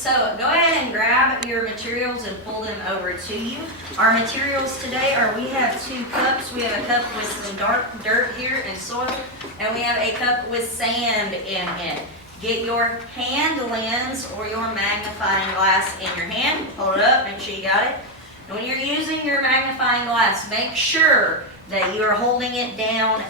So go ahead and grab your materials and pull them over to you. Our materials today are, we have 2 cups. We have a cup with some dark dirt here and soil, and we have a cup with sand in it. Get your hand lens or your magnifying glass in your hand. Hold it up, make sure you got it. And when you're using your magnifying glass, make sure that you are holding it down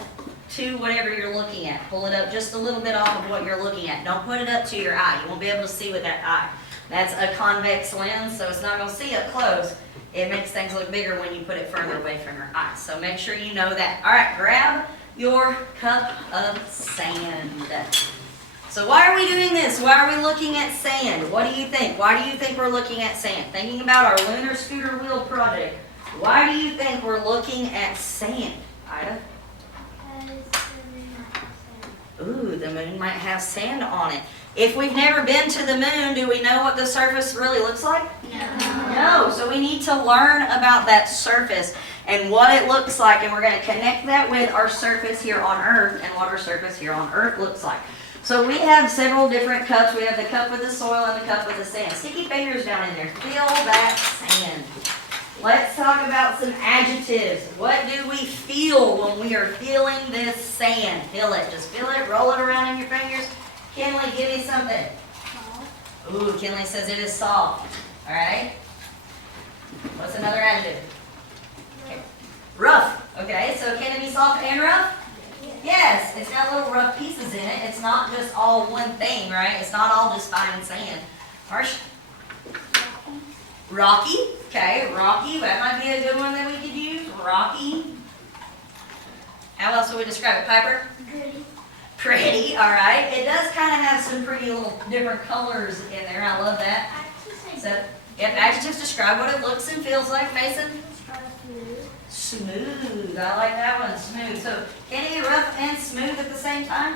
to whatever you're looking at. Pull it up just a little bit off of what you're looking at. Don't put it up to your eye. You won't be able to see with that eye. That's a convex lens, so it's not going to see up close. It makes things look bigger when you put it further away from your eye. So make sure you know that. All right, grab your cup of sand. So why are we doing this? Why are we looking at sand? What do you think? Why do you think we're looking at sand? Thinking about our lunar scooter wheel project. Why do you think we're looking at sand? Ida? Ooh, the moon might have sand on it. If we've never been to the moon, do we know what the surface really looks like? No. So we need to learn about that surface and what it looks like, and we're going to connect that with our surface here on Earth and what our surface here on Earth looks like. So we have several different cups. We have the cup with the soil and the cup with the sand. Stick your fingers down in there. Feel that sand. Let's talk about some adjectives. What do we feel when we are feeling this sand? Feel it. Just feel it. Roll it around in your fingers. Kinley, give me something. Ooh, Kinley says it is soft. All right. What's another adjective? Okay. Rough. Okay, so can it be soft and rough? Yes, it's got little rough pieces in it. It's not just all one thing, right? It's not all just fine sand. Harsh? Rocky. Okay, rocky. That might be a good one that we could use. Rocky. How else would we describe it, Piper? Pretty. Pretty, all right. It does kind of have some pretty little different colors in there. I love that. So, if adjectives describe what it looks and feels like, Mason? Smooth. I like that one, smooth. So, can it be rough and smooth at the same time?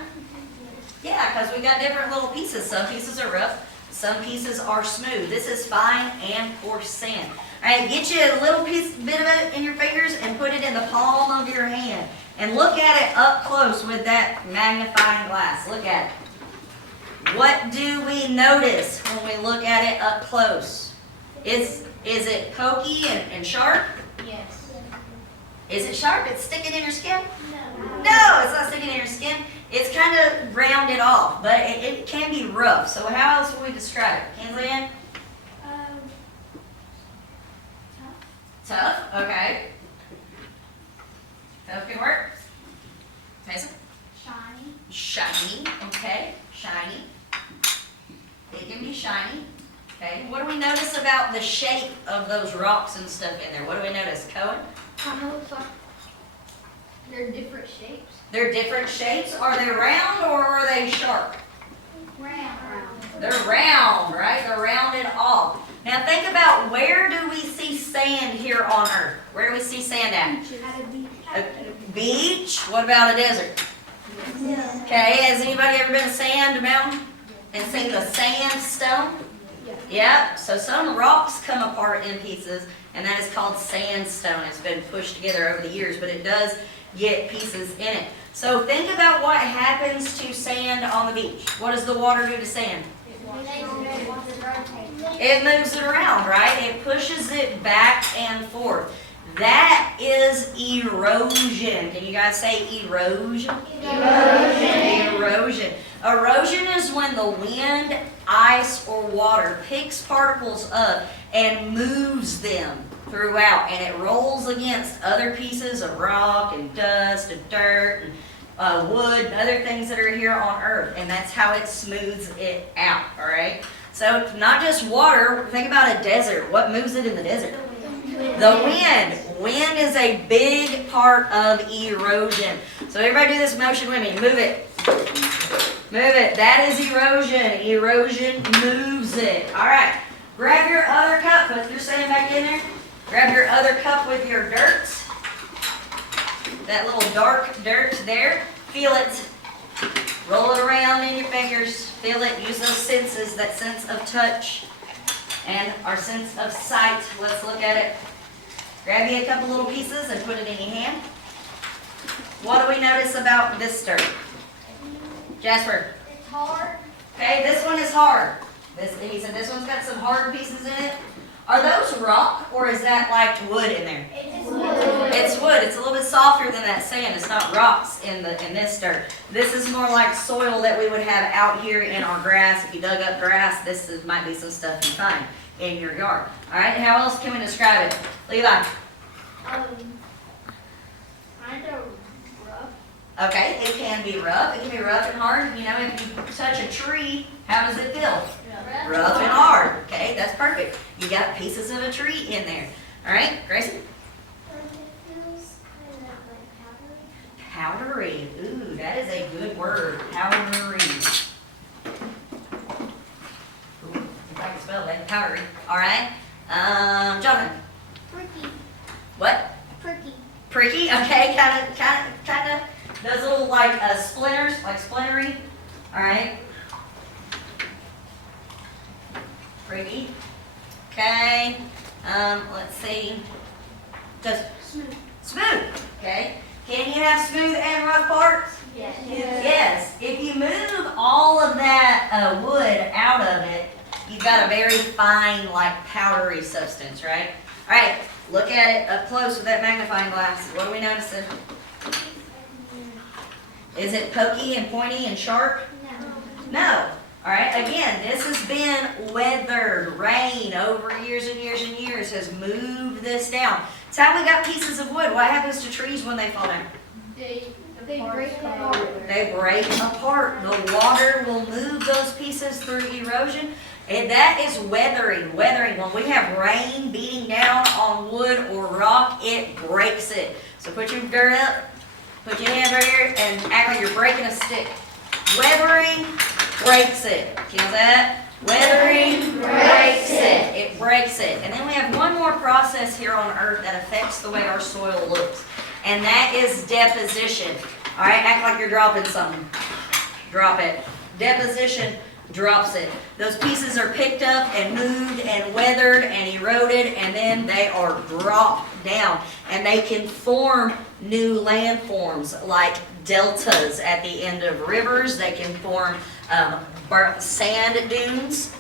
Yeah, because we got different little pieces. Some pieces are rough, some pieces are smooth. This is fine and coarse sand. All right, get you a little bit of it in your fingers and put it in the palm of your hand. And look at it up close with that magnifying glass. Look at it. What do we notice when we look at it up close? Is it pokey and sharp? Yes. Is it sharp? It's sticking in your skin? No. No, it's not sticking in your skin. It's kind of rounded off, but it can be rough. So how else would we describe it? Kinsley Ann? Tough, okay. Tough can work. Mason? Shiny. Shiny, okay. Shiny. It can be shiny. Okay. What do we notice about the shape of those rocks and stuff in there? What do we notice? Cohen? Kind of looks like they're different shapes. They're different shapes. Are they round or are they sharp? Round. They're round, right? They're rounded off. Now think about, where do we see sand here on Earth? Where do we see sand at? At a beach. A beach? What about a desert? Yeah. Okay, has anybody ever been to Sand Mountain and seen the sandstone? Yep, so some rocks come apart in pieces, and that is called sandstone. It's been pushed together over the years, but it does get pieces in it. So think about what happens to sand on the beach. What does the water do to sand? It moves it around, right? It pushes it back and forth. That is erosion. Can you guys say erosion? Erosion. Erosion is when the wind, ice, or water picks particles up and moves them throughout, and it rolls against other pieces of rock and dust and dirt and wood and other things that are here on Earth, and that's how it smooths it out, all right? So not just water, think about a desert. What moves it in the desert? The wind. Wind is a big part of erosion. So everybody do this motion with me. Move it. Move it. That is erosion. Erosion moves it. All right. Grab your other cup. Put your sand back in there. Grab your other cup with your dirt. That little dark dirt there. Feel it. Roll it around in your fingers. Feel it. Use those senses, that sense of touch and our sense of sight. Let's look at it. Grab you a couple little pieces and put it in your hand. What do we notice about this dirt? Jasper? It's hard. Okay, this one is hard. He said this one's got some hard pieces in it. Are those rock or is that like wood in there? It's wood. It's wood. It's a little bit softer than that sand. It's not rocks in this dirt. This is more like soil that we would have out here in our grass. If you dug up grass, might be some stuff you find in your yard. All right. How else can we describe it, Levi? Kind of rough. Okay, it can be rough. It can be rough and hard. You know, if you touch a tree, how does it feel? Rough and hard. Okay, that's perfect. You got pieces of a tree in there. All right, Gracie? It feels kind of like Powdery. powdery. Ooh, that is a good word. Powdery. Ooh, if I can spell that. Powdery. All right. Jonathan. Pricky. What? Pricky. Pricky. Okay, kind of. Those little like splinters, like splintery. All right. Pricky. Okay. Let's see. Just Smooth. smooth. Okay. Can you have smooth and rough parts? Yes. Yes. If you move all of that wood out of it, you've got a very fine, like powdery substance, right? All right. Look at it up close with that magnifying glass. What are we noticing? Is it pokey and pointy and sharp? No. No. All right, again, this has been weathered. Rain over years and years and years has moved this down. It's how we got pieces of wood. What happens to trees when they fall down? They break apart. They break apart. The water will move those pieces through erosion. And that is weathering. Weathering, when we have rain beating down on wood or rock, it breaks it. So put your dirt up, put your hand right here, and act like you're breaking a stick. Weathering breaks it. Can you say that? Weathering breaks it. It breaks it. And then we have one more process here on Earth that affects the way our soil looks. And that is deposition. All right, act like you're dropping something. Drop it. Deposition drops it. Those pieces are picked up and moved and weathered and eroded, and then they are dropped down. And they can form new landforms like deltas at the end of rivers. They can form sand dunes.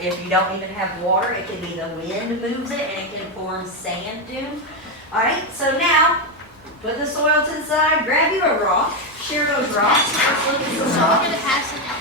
If you don't even have water, it can be the wind moves it and it can form sand dunes. All right, so now put the soil to the side, grab you a rock, share those rocks. First look at some So rocks. we're gonna pass it out.